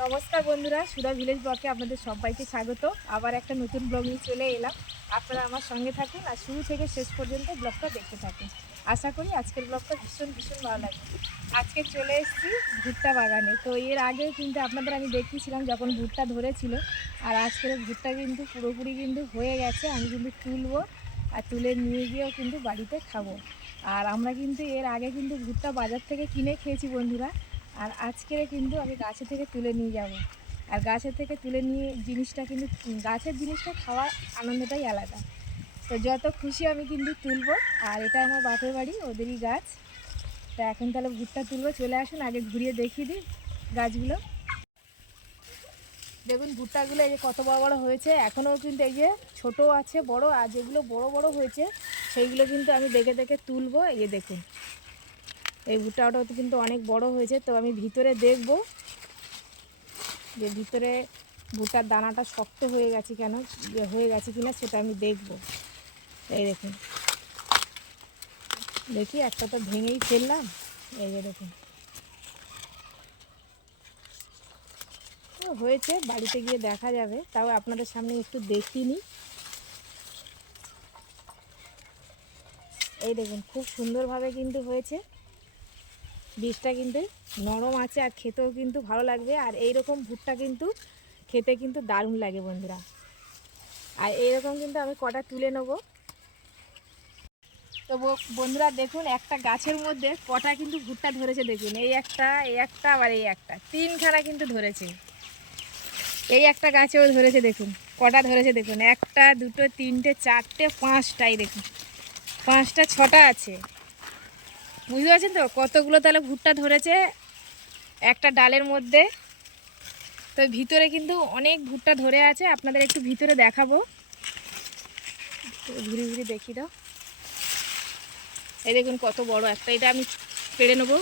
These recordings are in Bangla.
নমস্কার বন্ধুরা, সুধা ভিলেজ ব্লগে আপনাদের সবাইকে স্বাগত। আবার একটা নতুন ব্লগ নিয়ে চলে এলাম। আপনারা আমার সঙ্গে থাকুন আর শুরু থেকে শেষ পর্যন্ত ব্লগটা দেখতে থাকুন। আশা করি আজকের ব্লগটা ভীষণ ভীষণ ভালো লাগবে। আজকে চলে এসেছি ভুট্টা বাগানে। তো এর আগে কিন্তু আপনাদের আমি দেখিয়েছিলাম যখন ভুট্টা ধরেছিল, আর আজকের ভুট্টা কিন্তু পুরোপুরি কিন্তু হয়ে গেছে। আমি কিন্তু তুলবো আর তুলে নিয়ে গিয়েও কিন্তু বাড়িতে খাব। আর আমরা কিন্তু এর আগে কিন্তু ভুট্টা বাজার থেকে কিনে খেয়েছি বন্ধুরা। আর আজকে কিন্তু আমি গাছে থেকে তুলে নিয়ে যাব। আর গাছের থেকে তুলে নিয়ে জিনিসটা কিন্তু, গাছের জিনিসটা খাওয়ার আনন্দটাই আলাদা। তো যত খুশি আমি কিন্তু তুলবো। আর এটা আমার বাপের বাড়ি, ওদেরই গাছ। তা এখন তাহলে ভুট্টা তুলবো। চলে আসুন, আগে ঘুরিয়ে দেখিয়ে দিই গাছগুলো। দেখুন, ভুট্টাগুলো এই যে কত বড় বড় হয়েছে। এখনও কিন্তু এই যে ছোটো আছে, বড়, আর যেগুলো বড় বড় হয়েছে, সেইগুলো কিন্তু আমি দেখে দেখে তুলবো। এই দেখুন, এই ভুট্টাটাও কিন্তু অনেক বড় হয়েছে। তো আমি ভিতরে দেখব। যে ভিতরে ভুট্টার দানাটা শক্ত হয়ে গেছে কেন হয়ে গেছে কিনা সেটা আমি দেখব। এই দেখুন। দেখি, একটা তো ভেঙেই ফেললাম। এই যে দেখুন। হয়েছে, বাড়িতে গিয়ে দেখা যাবে। তাও আপনাদের সামনে একটু দেখিনি এই দেখুন, খুব সুন্দরভাবে কিন্তু হয়েছে। বীজটা কিন্তু নরম আছে আর খেতেও কিন্তু ভালো লাগবে। আর এই রকম ভুট্টা কিন্তু খেতে কিন্তু দারুণ লাগে বন্ধুরা। আর এইরকম কিন্তু আমি কটা তুলে নেব। তো বন্ধুরা দেখুন, একটা গাছের মধ্যে কটা কিন্তু ভুট্টা ধরেছে দেখুন। এই একটা এই একটা, আবার এই একটা। তিনখানা কিন্তু ধরেছে। এই একটা গাছেও ধরেছে দেখুন, কটা ধরেছে দেখুন। একটা, দুটো, তিনটে, চারটে, পাঁচটাই দেখুন। পাঁচটা, ছটা আছে। বুঝতে পারছেন তো? কতগুলো তাহলে ভুট্টা ধরেছে? একটা ডালের মধ্যে। তো ভিতরে কিন্তু অনেক ভুট্টা ধরে আছে। আপনাদের একটু ভিতরে দেখাবো। ঘুরে ঘুরে দেখি দাও। এই দেখুন কত বড় একটা। এটা আমি পেড়ে নেব।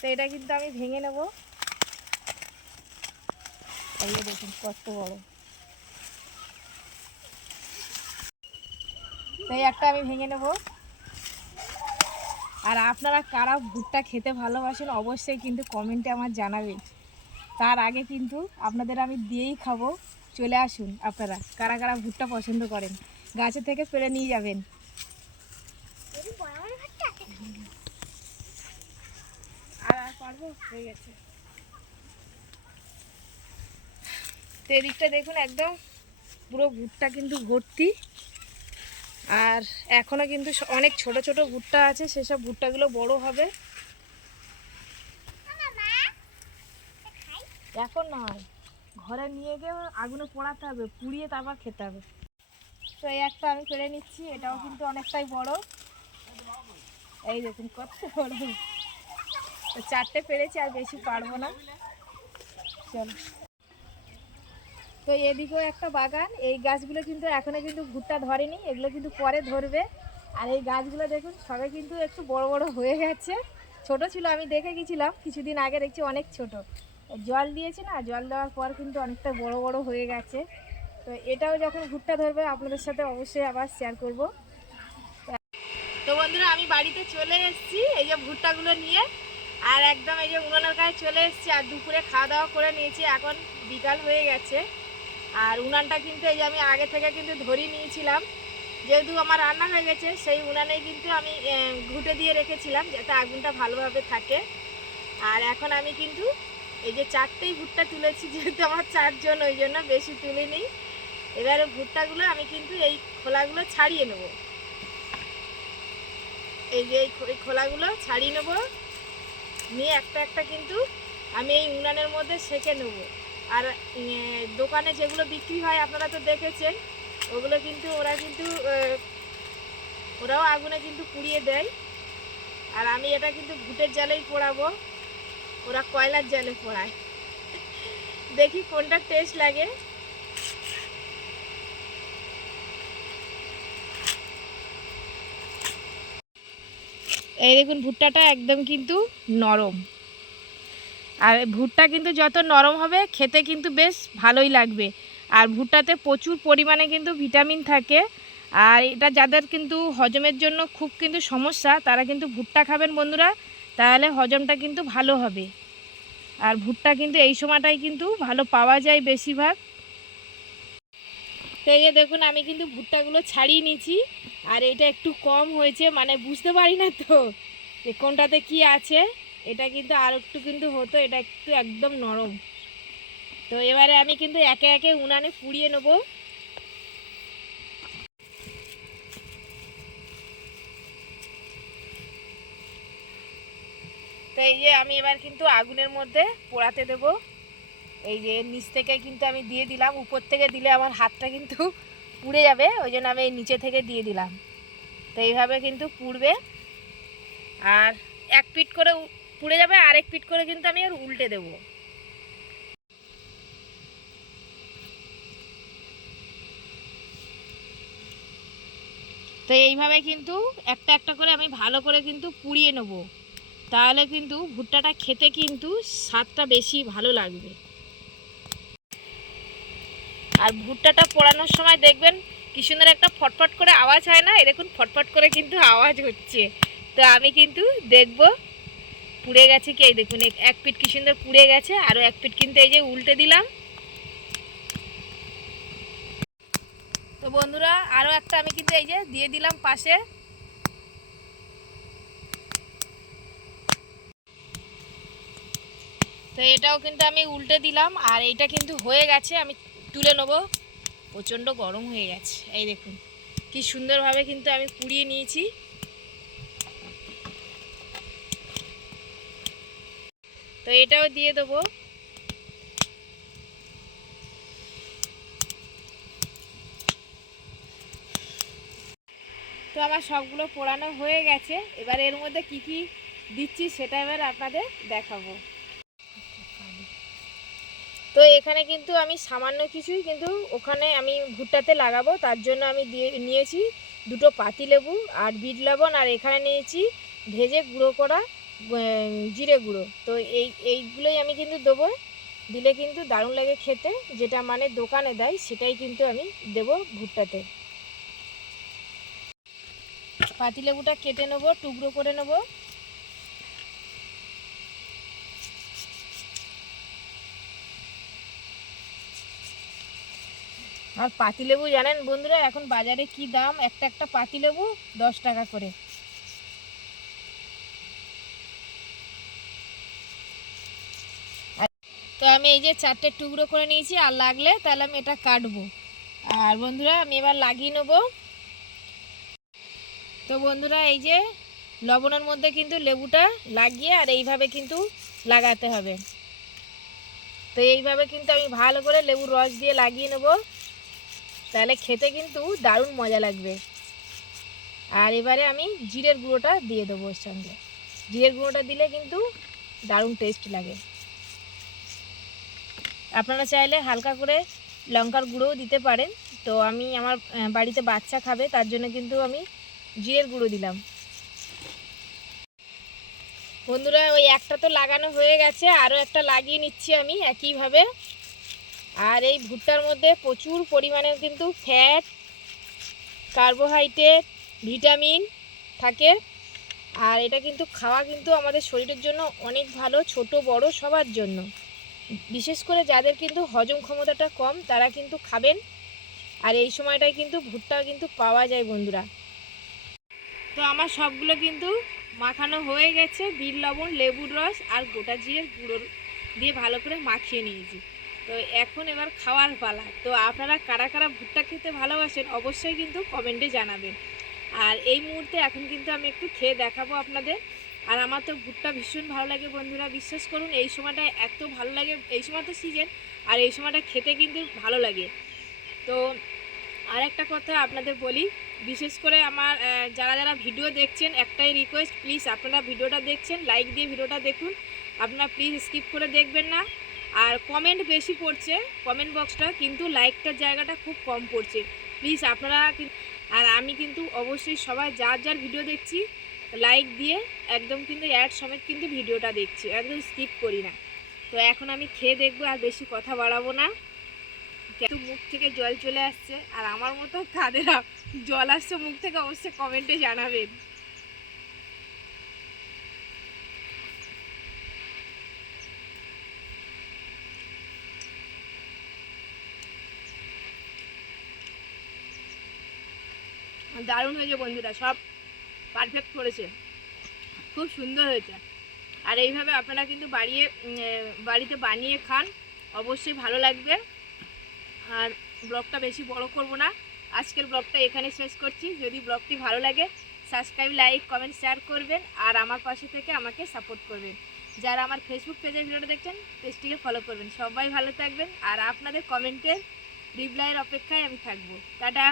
তো এটা কিন্তু আমি ভেঙে নেব। এই দেখুন কত বড়। তাই একটা আমি ভেঙে নেব। আর আপনারা কারা ভুট্টা খেতে ভালোবাসেন অবশ্যই কিন্তু কমেন্টে আমার জানাবেন। তার আগে কিন্তু আপনাদের আমি দিয়েই খাব। চলে আসুন আপনারা, কারা কারা ভুট্টা পছন্দ করেন, গাছে থেকে পেরে নিয়ে যাবেন। এই আর পারব? হয়ে গেছে। তো এদিকটা দেখুন একদম পুরো ভুট্টা কিন্তু ভর্তি। আর এখনও কিন্তু অনেক ছোট ছোট ভুট্টা আছে, সেসব ভুট্টাগুলো বড় হবে। এখন নয় ঘরে নিয়ে গিয়ে আগুনে পোড়াতে হবে, পুড়িয়ে তারপর খেতে হবে। তো এই একটা আমি পেরে নিচ্ছি, এটাও কিন্তু অনেকটাই বড়। এই দেখুন কত বড়। তো চারটে পেরেছি, আর বেশি পারব না। চলো। তো এদিকেও একটা বাগান, এই গাছগুলো কিন্তু এখনও কিন্তু ভুট্টা ধরেনি, এগুলো কিন্তু পরে ধরবে। আর এই গাছগুলো দেখুন, সবে কিন্তু একটু বড় বড় হয়ে গেছে। ছোট ছিল, আমি দেখে গেছিলাম, কিছুদিন আগে দেখছি অনেক ছোট। জল দিয়েছে না, জল দেওয়ার পর কিন্তু অনেকটা বড় বড় হয়ে গেছে। তো এটাও যখন ভুট্টা ধরবে, আপনাদের সাথে অবশ্যই আবার শেয়ার করব। তো বন্ধুরা, আমি বাড়িতে চলে এসেছি, এই যে ভুট্টাগুলো নিয়ে। আর একদম এই যে উনানের কাছে চলে এসেছি, আর দুপুরে খাওয়া দাওয়া করে নিয়েছি, এখন বিকাল হয়ে গেছে। আর উনানটা কিন্তু এই যে আমি আগে থেকে কিন্তু ধরিয়ে নিয়েছিলাম। যেহেতু আমার রান্না হয়ে গেছে, সেই উনানে কিন্তু আমি ঘুঁটে দিয়ে রেখেছিলাম যাতে আগুনটা ভালোভাবে থাকে। আর এখন আমি কিন্তু এই যে চারটেই ভুট্টা তুলেছি, যেহেতু আমার চারজন, ওই জন্য বেশি তুলিনি। এবারে ভুট্টাগুলো আমি কিন্তু এই খোলাগুলো ছাড়িয়ে নেব। এই যে এই খোলাগুলো ছাড়িয়ে নেব। নিয়ে একটা একটা কিন্তু আমি এই উনানের মধ্যে সেঁকে নেব। আর দোকানে যেগুলো বিক্রি হয় আপনারা তো দেখেছেন, ওগুলো কিন্তু ওরা কিন্তু ওরাও আগুনে কিন্তু পুড়িয়ে দেয়। আর আমি এটা কিন্তু ভুটের জালেই পোড়াবো, ওরা কয়লার জালে পোড়ায়। দেখি কোনটা টেস্ট লাগে। এই দেখুন, ভুট্টাটা একদম কিন্তু নরম। আর ভুট্টা কিন্তু যত নরম হবে, খেতে কিন্তু বেশ ভালোই লাগবে। আর ভুট্টাতে প্রচুর পরিমাণে কিন্তু ভিটামিন থাকে। আর এটা যাদের কিন্তু হজমের জন্য খুব কিন্তু সমস্যা, তারা কিন্তু ভুট্টা খাবেন বন্ধুরা, তাহলে হজমটা কিন্তু ভালো হবে। আর ভুট্টা কিন্তু এই সময়টাই কিন্তু ভালো পাওয়া যায় বেশিরভাগ। তো এই যে দেখুন, আমি কিন্তু ভুট্টাগুলো ছাড়িয়ে নিয়েছি। আর এটা একটু কম হয়েছে মানে বুঝতে পারি না তো, যে কোনটাতে কি আছে। এটা কিন্তু আর একটু কিন্তু হতো, এটা একটু একদম নরম। তো এবারে আমি কিন্তু একে একে উনানে পুড়িয়ে নেব। তো এই যে আমি এবার কিন্তু আগুনের মধ্যে পোড়াতে দেব। এই যে নিচ থেকে কিন্তু আমি দিয়ে দিলাম, উপর থেকে দিলে আমার হাতটা কিন্তু পুড়ে যাবে, ওই জন্য আমি এই নিচে থেকে দিয়ে দিলাম। তো এইভাবে কিন্তু পুড়বে। আর এক পিট করে পুড়ে যাবে আর এক পিট করে কিন্তু আমি আর উল্টে দেব। তো এইভাবে কিন্তু একটা একটা করে আমি ভালো করে কিন্তু পুড়িয়ে নেব। তাহলে কিন্তু ভুট্টাটা খেতে কিন্তু স্বাদটা বেশি ভালো লাগবে। আর ভুট্টাটা পোড়ানোর সময় দেখবেন কি সুন্দর একটা ফটফট করে আওয়াজ হয় না? দেখুন, ফটফট করে কিন্তু আওয়াজ হচ্ছে। তো আমি কিন্তু দেখব পুড়ে গেছে কি? এই দেখুন, এক- পিট কি সুন্দর পুড়ে গেছে আরও এক পিট কিন্তু এই যে উল্টে দিলাম। তো বন্ধুরা আরও একটা আমি কিন্তু এই যে দিয়ে দিলাম পাশে। তো এটাও কিন্তু আমি উল্টে দিলাম, আর এইটা কিন্তু হয়ে গেছে, আমি তুলে নেব। প্রচণ্ড গরম হয়ে গেছে, এই দেখুন। কি সুন্দরভাবে কিন্তু আমি পুড়িয়ে নিয়েছি। তো এটাও দিয়ে দেবো। তো আমার সবগুলো পোড়ানো হয়ে গেছে। এবার এর মধ্যে কি কি দিচ্ছি সেটা এবার আপনাদের দেখাবো। তো এখানে কিন্তু আমি সামান্য কিছুই কিন্তু ওখানে আমি ভুট্টাতে লাগাবো, তার জন্য আমি দিয়ে নিয়েছি দুটো পাতিলেবু আর বিট লবণ, আর এখানে নিয়েছি ভেজে গুঁড়ো করা জিরে গুঁড়ো। তো এই, এইগুলোই আমি কিন্তু দেবো। দিলে কিন্তু দারুণ লাগে খেতে। যেটা মানে দোকানে দেয়, সেটাই কিন্তু আমি দেবো ভুট্টাতে। পাতিলেবুটা কেটে নেব, টুকরো করে নেব। আর পাতিলেবু জানেন বন্ধুরা, এখন বাজারে কি দাম? একটা একটা পাতিলেবু, দশ টাকা করে আর- তো আমি এই যে চারটে টুকরো করে নিয়েছি, আর লাগলে তাহলে আমি এটা কাটবো। আর বন্ধুরা, আমি এবার লাগিয়ে নেব। তো বন্ধুরা, এই যে লবণের মধ্যে কিন্তু লেবুটা লাগিয়ে আর এইভাবে কিন্তু লাগাতে হবে। তো এইভাবে কিন্তু আমি ভালো করে লেবুর রস দিয়ে লাগিয়ে নেব। তাহলে খেতে কিন্তু দারুণ মজা লাগবে। আর এবারে আমি জিরের গুঁড়োটা দিয়ে দেবো ওর সঙ্গে। জিরের গুঁড়োটা দিলে কিন্তু দারুণ টেস্ট লাগে। আপনারা চাইলে হালকা করে লঙ্কার গুঁড়োও দিতে পারেন। তো আমি আমার বাড়িতে বাচ্চা খাবে, তার জন্য কিন্তু আমি জিরের গুঁড়ো দিলাম। বন্ধুরা, ওই একটা তো লাগানো হয়ে গেছে, আরও একটা লাগিয়ে নিচ্ছি আমি একইভাবে। আর এই ভুট্টার মধ্যে প্রচুর পরিমাণে কিন্তু ফ্যাট কার্বোহাইড্রেট ভিটামিন থাকে। আর এটা কিন্তু খাওয়া কিন্তু আমাদের শরীরের জন্য অনেক ভালো, ছোট, বড়, সবার জন্য। বিশেষ করে যাদের কিন্তু হজম ক্ষমতাটা কম, তারা কিন্তু খাবেন। আর এই সময়টায় কিন্তু ভুট্টা কিন্তু পাওয়া যায় বন্ধুরা। তো আমার সবগুলো কিন্তু মাখানো হয়ে গেছে। বিট, লবণ, লেবুর রস আর গোটা জিরের গুঁড়ো দিয়ে ভালো করে মাখিয়ে নিয়েছি। তো এখন এবার খাওয়ার পালা। তো আপনারা কারা কারা ভুট্টা খেতে ভালোবাসেন অবশ্যই কিন্তু কমেন্টে জানাবেন। আর এই মুহূর্তে এখন কিন্তু আমি একটু খেয়ে দেখাবো আপনাদের। আর আমার তো ভুট্টা ভীষণ ভালো লাগে বন্ধুরা, বিশ্বাস করুন, এই সময়টা এত ভালো লাগে, এই সময় তো সিজন আর এই সময়টা খেতে কিন্তু ভালো লাগে। তো আর একটা কথা আপনাদের বলি, বিশেষ করে আমার যারা যারা ভিডিও দেখছেন, একটাই রিকোয়েস্ট প্লিজ আপনারা ভিডিওটা দেখছেন লাইক দিয়ে ভিডিওটা দেখুন, আপনারা প্লিজ স্কিপ করে দেখবেন না। আর কমেন্ট বেশি পড়ছে কমেন্ট বক্সটা কিন্তু লাইকটার জায়গাটা খুব কম পড়ছে। প্লিজ আপনারা আর আমি কিন্তু অবশ্যই সবাই যার যার ভিডিও দেখছি লাইক দিয়ে একদম কিন্তু অ্যাড সমেত কিন্তু ভিডিওটা দেখছি, একদম স্কিপ করি না। তো এখন আমি খেয়ে দেখব আর বেশি কথা বাড়াবো না। কিন্তু মুখ থেকে জল চলে আসছে, আর আমার মতো কাদের জল আসছে মুখ থেকে অবশ্যই কমেন্টে জানাবেন। দারুণ হয়েছে বন্ধুরা, সব পারফেক্ট করেছে। খুব সুন্দর হয়েছে। আর এইভাবে আপনারা কিন্তু বাড়িয়ে বাড়িতে বানিয়ে খান। অবশ্যই ভালো লাগবে। আর ব্লগটা বেশি বড় করব না। আজকের ব্লগটা এখানে শেষ করছি। যদি ব্লগটি ভালো লাগে সাবস্ক্রাইব লাইক কমেন্ট শেয়ার করবেন। আর আমার পাশে থেকে আমাকে সাপোর্ট করবেন। যারা আমার ফেসবুক পেজে ভিডিওটা দেখছেন পেজটিকে ফলো করবেন। সবাই ভালো থাকবেন। আর আপনাদের কমেন্টের রিপ্লাইয়ের অপেক্ষায় আমি থাকব। টাটা!